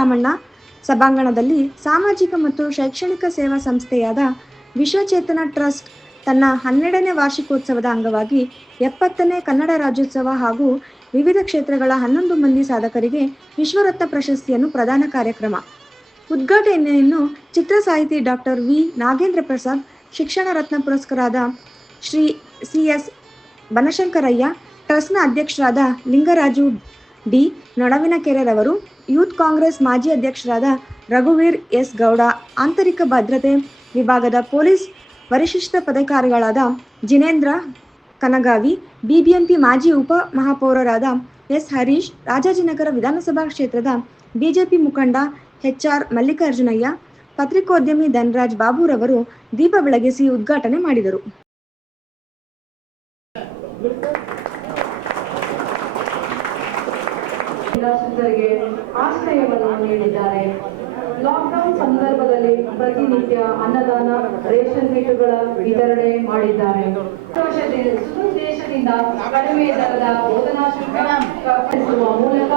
ಸಿದ್ದರಾಮಣ್ಣ. ಸಭಾಂಗಣದಲ್ಲಿ ಸಾಮಾಜಿಕ ಮತ್ತು ಶೈಕ್ಷಣಿಕ ಸೇವಾ ಸಂಸ್ಥೆಯಾದ ವಿಶ್ವಚೇತನ ಟ್ರಸ್ಟ್ ತನ್ನ ಹನ್ನೆರಡನೇ ವಾರ್ಷಿಕೋತ್ಸವದ ಅಂಗವಾಗಿ ಎಪ್ಪತ್ತನೇ ಕನ್ನಡ ರಾಜ್ಯೋತ್ಸವ ಹಾಗೂ ವಿವಿಧ ಕ್ಷೇತ್ರಗಳ ಹನ್ನೊಂದು ಮಂದಿ ಸಾಧಕರಿಗೆ ವಿಶ್ವರತ್ನ ಪ್ರಶಸ್ತಿಯನ್ನು ಪ್ರದಾನ ಕಾರ್ಯಕ್ರಮ. ಉದ್ಘಾಟನೆಯನ್ನು ಚಿತ್ರ ಸಾಹಿತಿ ಡಾಕ್ಟರ್ ವಿ. ನಾಗೇಂದ್ರ ಪ್ರಸಾದ್, ಶಿಕ್ಷಣ ರತ್ನ ಪುರಸ್ಕರಾದ ಶ್ರೀ ಸಿ. ಎಸ್. ಬನಶಂಕರಯ್ಯ, ಟ್ರಸ್ಟ್ನ ಅಧ್ಯಕ್ಷರಾದ ಲಿಂಗರಾಜು ಡಿ. ನೊಡವಿನಕೆರೆರವರು ಯೂತ್ ಕಾಂಗ್ರೆಸ್ ಮಾಜಿ ಅಧ್ಯಕ್ಷರಾದ ರಘುವೀರ್ ಎಸ್ ಗೌಡ, ಆಂತರಿಕ ಭದ್ರತೆ ವಿಭಾಗದ ಪೊಲೀಸ್ ಪರಿಶಿಷ್ಟ ಪದಕಾರಿಗಳಾದ ಜಿನೇಂದ್ರ ಕನಗಾವಿ, ಬಿಬಿಎಂಪಿ ಮಾಜಿ ಉಪ ಮಹಾಪೌರರಾದ ಎಸ್ ಹರೀಶ್, ರಾಜಾಜಿನಗರ ವಿಧಾನಸಭಾ ಕ್ಷೇತ್ರದ ಬಿಜೆಪಿ ಮುಖಂಡ ಎಚ್ಆರ್ ಮಲ್ಲಿಕಾರ್ಜುನಯ್ಯ, ಪತ್ರಿಕೋದ್ಯಮಿ ಧನರಾಜ್ ಬಾಬುರವರು ದೀಪ ಬೆಳಗಿಸಿ ಉದ್ಘಾಟನೆ ಮಾಡಿದರು. ನಿರಾಶ್ರಿತರಿಗೆ ಆಶ್ರಯವನ್ನು ನೀಡಿದ್ದಾರೆ. ಲಾಕ್ಡೌನ್ ಸಂದರ್ಭದಲ್ಲಿ ಪ್ರತಿನಿತ್ಯ ಅನ್ನದಾನ, ರೇಷನ್ ಕಿಟ್ಗಳ ವಿತರಣೆ ಮಾಡಿದ್ದಾರೆ. ದೇಶದಿಂದ ಕಡಿಮೆ ದರದ ಬೋಧನಾ ಶುಲ್ಕಿಸುವ ಮೂಲಕ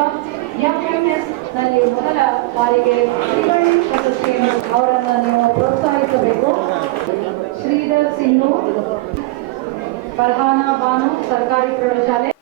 ಎಂಎಂಎಸ್ನಲ್ಲಿ ಮೊದಲ ಬಾರಿಗೆ ತ್ರಿವಳಿ ಪ್ರಶಸ್ತಿಯನ್ನು ಅವರನ್ನು ನೀವು ಪ್ರೋತ್ಸಾಹಿಸಬೇಕು. ಶ್ರೀಧರ್ ಸಿಂಗ್ ಪ್ರಧಾನ ಬಾನು ಸರ್ಕಾರಿ ಪ್ರೌಢಶಾಲೆ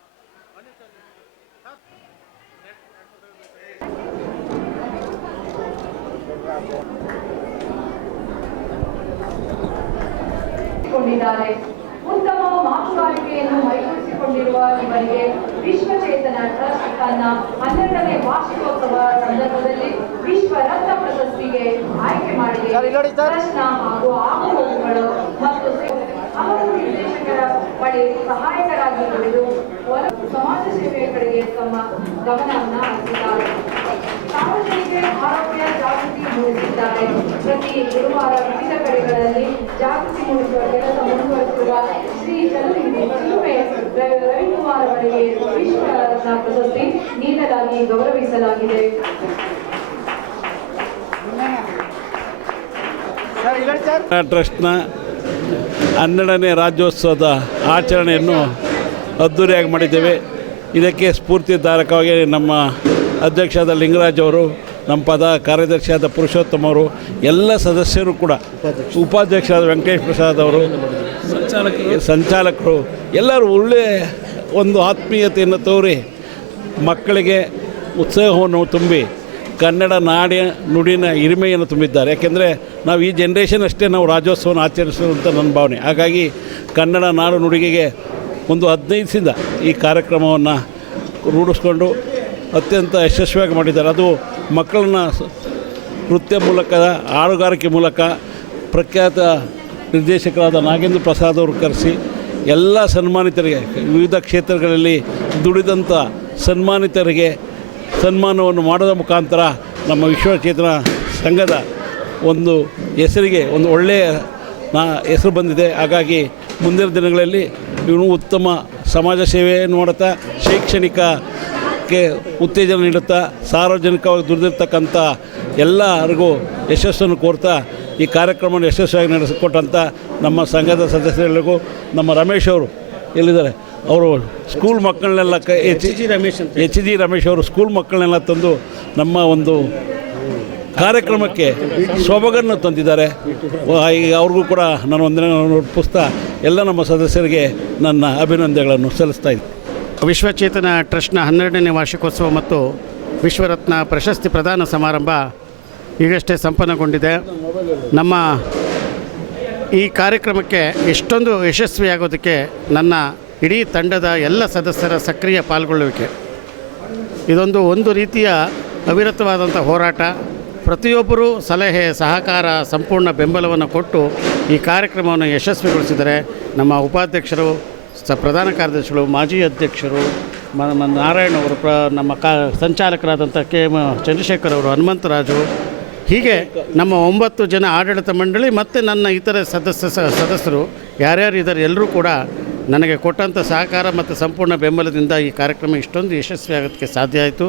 ಮೈಗೂಡಿಸಿಕೊಂಡಿರುವ ಇವರಿಗೆ ವಿಶ್ವಚೇತನ ಟ್ರಸ್ಟ್ ತನ್ನ ಹನ್ನೆರಡನೇ ವಾರ್ಷಿಕೋತ್ಸವ ಸಂದರ್ಭದಲ್ಲಿ ವಿಶ್ವ ರತ್ನ ಪ್ರಶಸ್ತಿಗೆ ಆಯ್ಕೆ ಮಾಡಿದೆ. ಟ್ರಸ್ಟ್ನ ಹಾಗೂ ಆಗುಹೋಗುಗಳು ಮತ್ತು ಅವರು ನಿರ್ದೇಶಕರ ಬಳಿ ಸಹಾಯಕರಾಗಿ ದುಡಿದು ಸಮಾಜ ಸೇವೆಯ ಕಡೆಗೆ ತಮ್ಮ ಗಮನವನ್ನು ಹರಿಸಿದ್ದಾರೆ. ಸಾರ್ವಜನಿಕ ಆರೋಗ್ಯ ಜಾಗೃತಿ ಮೂಡಿಸಿದ್ದಾರೆ. ಪ್ರತಿ ಗುರುವಾರ ವಿವಿಧ ಕಡೆಗಳಲ್ಲಿ ಜಾಗೃತಿ ಮೂಡಿಸುವ ಕೆಲಸ ಮುಂದುವರೆಸಿರುವ ಶ್ರೀ ಚಲುವೆ ಚಿಲುಮೆ ರ- ರವಿಕುಮಾರ್ ಅವರಿಗೆ ವಿಶ್ವ ರತ್ನ ಪ್ರಶಸ್ತಿ ನೀಡಲಾಗಿ ಗೌರವಿಸಲಾಗಿದೆ. ಟ್ರಸ್ಟ್ನ ಹನ್ನೆರಡನೇ ರಾಜ್ಯೋತ್ಸವದ ಆಚರಣೆಯನ್ನು ಅದ್ಧೂರಿಯಾಗಿ ಮಾಡಿದ್ದೇವೆ. ಇದಕ್ಕೆ ಸ್ಫೂರ್ತಿದಾರಕವಾಗಿ ನಮ್ಮ ಅಧ್ಯಕ್ಷರಾದ ಲಿಂಗರಾಜ್ ಅವರು ನಮ್ಮ ಪದ ಕಾರ್ಯದರ್ಶಿಯಾದ ಪುರುಷೋತ್ತಮ ಅವರು, ಎಲ್ಲ ಸದಸ್ಯರು ಕೂಡ ಉಪಾಧ್ಯಕ್ಷರಾದ ವೆಂಕಟೇಶ್ ಪ್ರಸಾದ್ ಅವರು, ಸಂಚಾಲಕರು ಸಂಚಾಲಕರು ಎಲ್ಲರೂ ಒಳ್ಳೆಯ ಒಂದು ಆತ್ಮೀಯತೆಯನ್ನು ತೋರಿ ಮಕ್ಕಳಿಗೆ ಉತ್ಸಾಹವನ್ನು ತುಂಬಿ ಕನ್ನಡ ನಾಡಿನ ನುಡಿನ ಹಿರಿಮೆಯನ್ನು ತುಂಬಿದ್ದಾರೆ. ಯಾಕೆಂದರೆ ನಾವು ಈ ಜನ್ರೇಷನ್ ಅಷ್ಟೇ ನಾವು ರಾಜ್ಯೋತ್ಸವನ ಆಚರಿಸುವಂಥ ನನ್ನ ಭಾವನೆ. ಹಾಗಾಗಿ ಕನ್ನಡ ನಾಡು ನುಡಿಗೆಗೆ ಒಂದು ಹದಿನೈದು ದಿವಸದಿಂದ ಈ ಕಾರ್ಯಕ್ರಮವನ್ನು ರೂಢಿಸ್ಕೊಂಡು ಅತ್ಯಂತ ಯಶಸ್ವಿಯಾಗಿ ಮಾಡಿದ್ದಾರೆ. ಅದು ಮಕ್ಕಳನ್ನ ನೃತ್ಯ ಮೂಲಕ ಹಾಡುಗಾರಿಕೆ ಮೂಲಕ ಪ್ರಖ್ಯಾತ ನಿರ್ದೇಶಕರಾದ ನಾಗೇಂದ್ರ ಪ್ರಸಾದ್ ಅವರು ಕರೆಸಿ ಎಲ್ಲ ಸನ್ಮಾನಿತರಿಗೆ, ವಿವಿಧ ಕ್ಷೇತ್ರಗಳಲ್ಲಿ ದುಡಿದಂಥ ಸನ್ಮಾನಿತರಿಗೆ ಸನ್ಮಾನವನ್ನು ಮಾಡೋದ ಮುಖಾಂತರ ನಮ್ಮ ವಿಶ್ವಚೇತನ ಸಂಘದ ಒಂದು ಹೆಸರಿಗೆ, ಒಂದು ಒಳ್ಳೆಯ ನಾ, ಹೆಸರು ಬಂದಿದೆ. ಹಾಗಾಗಿ ಮುಂದಿನ ದಿನಗಳಲ್ಲಿ ಇವನು ಉತ್ತಮ ಸಮಾಜ ಸೇವೆಯನ್ನು ಮಾಡುತ್ತಾ ಶೈಕ್ಷಣಿಕಕ್ಕೆ ಉತ್ತೇಜನ ನೀಡುತ್ತಾ ಸಾರ್ವಜನಿಕವಾಗಿ ದುಡಿದಿರ್ತಕ್ಕಂಥ ಎಲ್ಲರಿಗೂ ಯಶಸ್ಸನ್ನು ಕೋರ್ತಾ ಈ ಕಾರ್ಯಕ್ರಮವನ್ನು ಯಶಸ್ವಿಯಾಗಿ ನಡೆಸಿಕೊಟ್ಟಂಥ ನಮ್ಮ ಸಂಘದ ಸದಸ್ಯರಿಗೂ ನಮ್ಮ ರಮೇಶ್ ಅವರು ಎಲ್ಲಿದ್ದಾರೆ? ಅವರು ಸ್ಕೂಲ್ ಮಕ್ಕಳನ್ನೆಲ್ಲ ಕ H G Ramesh H G Ramesh ಅವರು ಸ್ಕೂಲ್ ಮಕ್ಕಳನ್ನೆಲ್ಲ ತಂದು ನಮ್ಮ ಒಂದು ಕಾರ್ಯಕ್ರಮಕ್ಕೆ ಸೊಬಗನ್ನು ತಂದಿದ್ದಾರೆ. ಈಗ ಅವ್ರಿಗೂ ಕೂಡ ನಾನು ಒಂದನೇ ಪುಸ್ತಕ ಎಲ್ಲ ನಮ್ಮ ಸದಸ್ಯರಿಗೆ ನನ್ನ ಅಭಿನಂದನೆಗಳನ್ನು ಸಲ್ಲಿಸ್ತಾ ಇದ್ದೀನಿ. ವಿಶ್ವಚೇತನ ಟ್ರಸ್ಟ್ನ ಹನ್ನೆರಡನೇ ವಾರ್ಷಿಕೋತ್ಸವ ಮತ್ತು ವಿಶ್ವರತ್ನ ಪ್ರಶಸ್ತಿ ಪ್ರದಾನ ಸಮಾರಂಭ ಈಗಷ್ಟೇ ಸಂಪನ್ನಗೊಂಡಿದೆ. ನಮ್ಮ ಈ ಕಾರ್ಯಕ್ರಮಕ್ಕೆ ಎಷ್ಟೊಂದು ಯಶಸ್ವಿಯಾಗೋದಕ್ಕೆ ನನ್ನ ಇಡೀ ತಂಡದ ಎಲ್ಲ ಸದಸ್ಯರ ಸಕ್ರಿಯ ಪಾಲ್ಗೊಳ್ಳುವಿಕೆ. ಇದೊಂದು ಒಂದು ರೀತಿಯ ಅವಿರತವಾದಂಥ ಹೋರಾಟ. ಪ್ರತಿಯೊಬ್ಬರೂ ಸಲಹೆ, ಸಹಕಾರ, ಸಂಪೂರ್ಣ ಬೆಂಬಲವನ್ನು ಕೊಟ್ಟು ಈ ಕಾರ್ಯಕ್ರಮವನ್ನು ಯಶಸ್ವಿಗೊಳಿಸಿದರೆ ನಮ್ಮ ಉಪಾಧ್ಯಕ್ಷರು ಸ ಪ್ರಧಾನ ಕಾರ್ಯದರ್ಶಿಗಳು, ಮಾಜಿ ಅಧ್ಯಕ್ಷರು, ಮ ನಾರಾಯಣವರು ಪ್ರ, ನಮ್ಮ ಕಾ, ಸಂಚಾಲಕರಾದಂಥ ಕೆ ಎಂ ಚಂದ್ರಶೇಖರ್ ಅವರು, ಹನುಮಂತರಾಜು, ಹೀಗೆ ನಮ್ಮ ಒಂಬತ್ತು ಜನ ಆಡಳಿತ ಮಂಡಳಿ ಮತ್ತು ನನ್ನ ಇತರ ಸದಸ್ಯ ಸದಸ್ಯರು ಯಾರ್ಯಾರು ಇದ್ದಾರೆ ಎಲ್ಲರೂ ಕೂಡ ನನಗೆ ಕೊಟ್ಟಂಥ ಸಹಕಾರ ಮತ್ತು ಸಂಪೂರ್ಣ ಬೆಂಬಲದಿಂದ ಈ ಕಾರ್ಯಕ್ರಮ ಇಷ್ಟೊಂದು ಯಶಸ್ವಿಯಾಗೋದಕ್ಕೆ ಸಾಧ್ಯ ಆಯಿತು.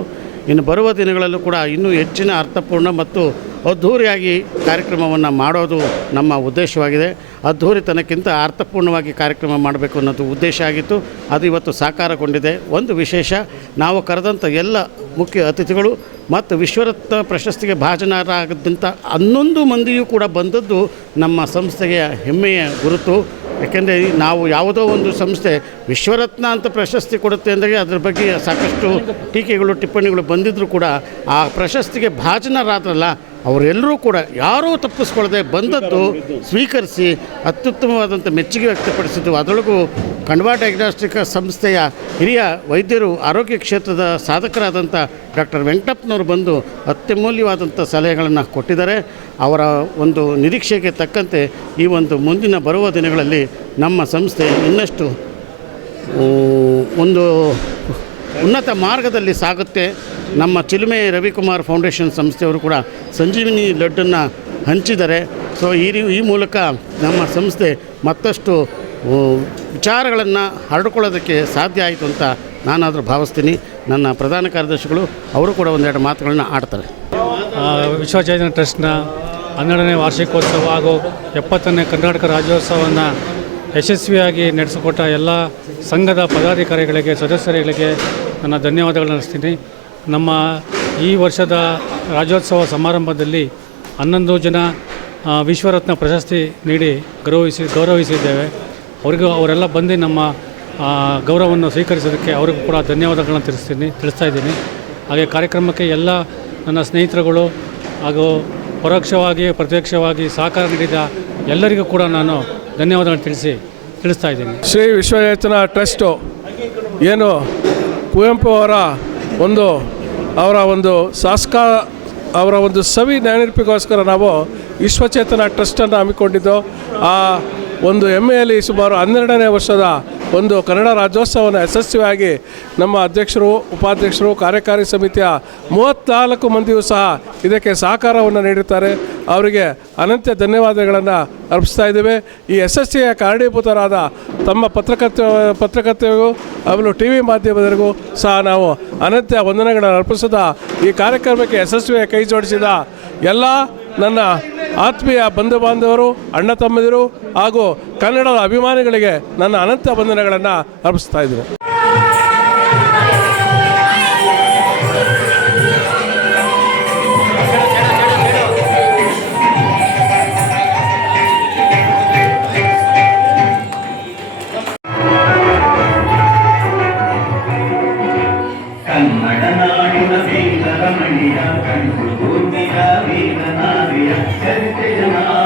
ಇನ್ನು ಬರುವ ದಿನಗಳಲ್ಲೂ ಕೂಡ ಇನ್ನೂ ಹೆಚ್ಚಿನ ಅರ್ಥಪೂರ್ಣ ಮತ್ತು ಅದ್ಧೂರಿಯಾಗಿ ಕಾರ್ಯಕ್ರಮವನ್ನು ಮಾಡೋದು ನಮ್ಮ ಉದ್ದೇಶವಾಗಿದೆ. ಅದ್ಧೂರಿತನಕ್ಕಿಂತ ಅರ್ಥಪೂರ್ಣವಾಗಿ ಕಾರ್ಯಕ್ರಮ ಮಾಡಬೇಕು ಅನ್ನೋದು ಉದ್ದೇಶ ಆಗಿತ್ತು. ಅದು ಇವತ್ತು ಸಾಕಾರಗೊಂಡಿದೆ. ಒಂದು ವಿಶೇಷ, ನಾವು ಕರೆದಂಥ ಎಲ್ಲ ಮುಖ್ಯ ಅತಿಥಿಗಳು ಮತ್ತು ವಿಶ್ವರತ್ನ ಪ್ರಶಸ್ತಿಗೆ ಭಾಜನರಾಗದಂಥ ಹನ್ನೊಂದು ಮಂದಿಯೂ ಕೂಡ ಬಂದದ್ದು ನಮ್ಮ ಸಂಸ್ಥೆಯ ಹೆಮ್ಮೆಯ ಗುರುತು. ಯಾಕೆಂದರೆ ನಾವು ಯಾವುದೋ ಒಂದು ಸಂಸ್ಥೆ ವಿಶ್ವರತ್ನ ಅಂತ ಪ್ರಶಸ್ತಿ ಕೊಡುತ್ತೆ ಅಂದರೆ ಅದರ ಬಗ್ಗೆ ಸಾಕಷ್ಟು ಟೀಕೆಗಳು, ಟಿಪ್ಪಣಿಗಳು ಬಂದಿದ್ದರೂ ಕೂಡ ಆ ಪ್ರಶಸ್ತಿಗೆ ಭಾಜನರಾದ್ರಲ್ಲ ಅವರೆಲ್ಲರೂ ಕೂಡ ಯಾರೂ ತಪ್ಪಿಸ್ಕೊಳ್ಳದೆ ಬಂದದ್ದು ಸ್ವೀಕರಿಸಿ ಅತ್ಯುತ್ತಮವಾದಂಥ ಮೆಚ್ಚುಗೆ ವ್ಯಕ್ತಪಡಿಸಿದ್ದು. ಅದರೊಳಗೂ ಕಣ್ವಾ ಡಯಾಗ್ನಾಸ್ಟಿಕ್ ಸಂಸ್ಥೆಯ ಹಿರಿಯ ವೈದ್ಯರು ಆರೋಗ್ಯ ಕ್ಷೇತ್ರದ ಸಾಧಕರಾದಂಥ ಡಾಕ್ಟರ್ ವೆಂಕಟಪ್ಪನವರು ಬಂದು ಅತ್ಯಮೂಲ್ಯವಾದಂಥ ಸಲಹೆಗಳನ್ನು ಕೊಟ್ಟಿದ್ದಾರೆ. ಅವರ ಒಂದು ನಿರೀಕ್ಷೆಗೆ ತಕ್ಕಂತೆ ಈ ಒಂದು ಮುಂದಿನ ಬರುವ ದಿನಗಳಲ್ಲಿ ನಮ್ಮ ಸಂಸ್ಥೆ ಇನ್ನಷ್ಟು ಒಂದು ಉನ್ನತ ಮಾರ್ಗದಲ್ಲಿ ಸಾಗುತ್ತೆ. ನಮ್ಮ ಚಿಲುಮೆ ರವಿಕುಮಾರ್ ಫೌಂಡೇಶನ್ ಸಂಸ್ಥೆಯವರು ಕೂಡ ಸಂಜೀವಿನಿ ಲಡ್ಡನ್ನು ಹಂಚಿದ್ದಾರೆ. ಸೊ ಈ ಈ ಮೂಲಕ ನಮ್ಮ ಸಂಸ್ಥೆ ಮತ್ತಷ್ಟು ವಿಚಾರಗಳನ್ನು ಹರಡ್ಕೊಳ್ಳೋದಕ್ಕೆ ಸಾಧ್ಯ ಆಯಿತು ಅಂತ ನಾನಾದರೂ ಭಾವಿಸ್ತೀನಿ. ನನ್ನ ಪ್ರಧಾನ ಕಾರ್ಯದರ್ಶಿಗಳು ಅವರು ಕೂಡ ಒಂದೆರಡು ಮಾತುಗಳನ್ನ ಆಡ್ತಾರೆ. ವಿಶ್ವಚೈತನ್ಯ ಟ್ರಸ್ಟ್ನ ಹನ್ನೆರಡನೇ ವಾರ್ಷಿಕೋತ್ಸವ ಹಾಗೂ ಎಪ್ಪತ್ತನೇ ಕರ್ನಾಟಕ ರಾಜ್ಯೋತ್ಸವವನ್ನು ಯಶಸ್ವಿಯಾಗಿ ನಡೆಸಿಕೊಟ್ಟ ಎಲ್ಲ ಸಂಘದ ಪದಾಧಿಕಾರಿಗಳಿಗೆ ಸದಸ್ಯರುಗಳಿಗೆ ನನ್ನ ಧನ್ಯವಾದಗಳನ್ನು ನಡೆಸ್ತೀನಿ ನಮ್ಮ ಈ ವರ್ಷದ ರಾಜ್ಯೋತ್ಸವ ಸಮಾರಂಭದಲ್ಲಿ ಹನ್ನೊಂದು ಜನ ವಿಶ್ವರತ್ನ ಪ್ರಶಸ್ತಿ ನೀಡಿ ಗೌರವಿಸಿ, ಗೌರವಿಸಿದ್ದೇವೆ. ಅವರಿಗೂ, ಅವರೆಲ್ಲ ಬಂದು ನಮ್ಮ ಗೌರವವನ್ನು ಸ್ವೀಕರಿಸೋದಕ್ಕೆ ಅವರಿಗೂ ಕೂಡ ಧನ್ಯವಾದಗಳನ್ನು ತಿಳಿಸ್ತೀನಿ, ತಿಳಿಸ್ತಾ ಇದ್ದೀನಿ. ಹಾಗೆ ಕಾರ್ಯಕ್ರಮಕ್ಕೆ ಎಲ್ಲ ನನ್ನ ಸ್ನೇಹಿತರುಗಳು ಹಾಗೂ ಪರೋಕ್ಷವಾಗಿ, ಪ್ರತ್ಯಕ್ಷವಾಗಿ ಸಹಕಾರ ನೀಡಿದ ಎಲ್ಲರಿಗೂ ಕೂಡ ನಾನು ಧನ್ಯವಾದಗಳನ್ನು ತಿಳಿಸಿ, ತಿಳಿಸ್ತಾ ಇದ್ದೀನಿ. ಶ್ರೀ ವಿಶ್ವಚೇತನ ಟ್ರಸ್ಟು, ಏನು ಕುವೆಂಪು ಅವರ ಒಂದು ಅವರ ಒಂದು ಶಾಸಕ ಅವರ ಒಂದು ಸವಿ ನೆನಪಿಗೋಸ್ಕರ ನಾವು ವಿಶ್ವಚೇತನ ಟ್ರಸ್ಟನ್ನು ಹಮ್ಮಿಕೊಂಡಿದ್ದು. ಆ ಒಂದು ಹೆಮ್ಮೆಯಲ್ಲಿ ಸುಮಾರು ಹನ್ನೆರಡನೇ ವರ್ಷದ ಒಂದು ಕನ್ನಡ ರಾಜ್ಯೋತ್ಸವವನ್ನು ಯಶಸ್ವಿಯಾಗಿ ನಮ್ಮ ಅಧ್ಯಕ್ಷರು, ಉಪಾಧ್ಯಕ್ಷರು, ಕಾರ್ಯಕಾರಿ ಸಮಿತಿಯ ಮೂವತ್ತ್ನಾಲ್ಕು ಮಂದಿಯೂ ಸಹ ಇದಕ್ಕೆ ಸಹಕಾರವನ್ನು ನೀಡುತ್ತಾರೆ ಅವರಿಗೆ ಅನಂತ್ಯ ಧನ್ಯವಾದಗಳನ್ನು ಅರ್ಪಿಸ್ತಾ ಇದ್ದೇವೆ. ಈ ಯಶಸ್ವಿಯ ಕಾರಣೀಭೂತರಾದ ತಮ್ಮ ಪತ್ರಕರ್ತ ಪತ್ರಕರ್ತೆಗೂ ಆಮೇಲೆ ಟಿ ವಿ ಮಾಧ್ಯಮದವರಿಗೂ ಸಹ ನಾವು ಅನಂತ್ಯ ವಂದನೆಗಳನ್ನು ಅರ್ಪಿಸುತ್ತಾ ಈ ಕಾರ್ಯಕ್ರಮಕ್ಕೆ ಯಶಸ್ವಿಯ ಕೈ ಜೋಡಿಸಿದ ಎಲ್ಲ ನನ್ನ ಆತ್ಮೀಯ ಬಂಧು ಬಾಂಧವರು ಅಣ್ಣ ತಮ್ಮದಿರು ಹಾಗೂ ಕನ್ನಡದ ಅಭಿಮಾನಿಗಳಿಗೆ ನನ್ನ ಅನಂತ ಬಂಧನಗಳನ್ನು ಅರ್ಪಿಸ್ತಾ ಇದ್ದೀನಿ. Yeah.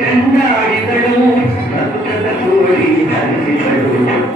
ಕಂಡಾಡಿದಳು ಭಕ್ತದ ಕೋರಿ ಧರಿಸಿದಳು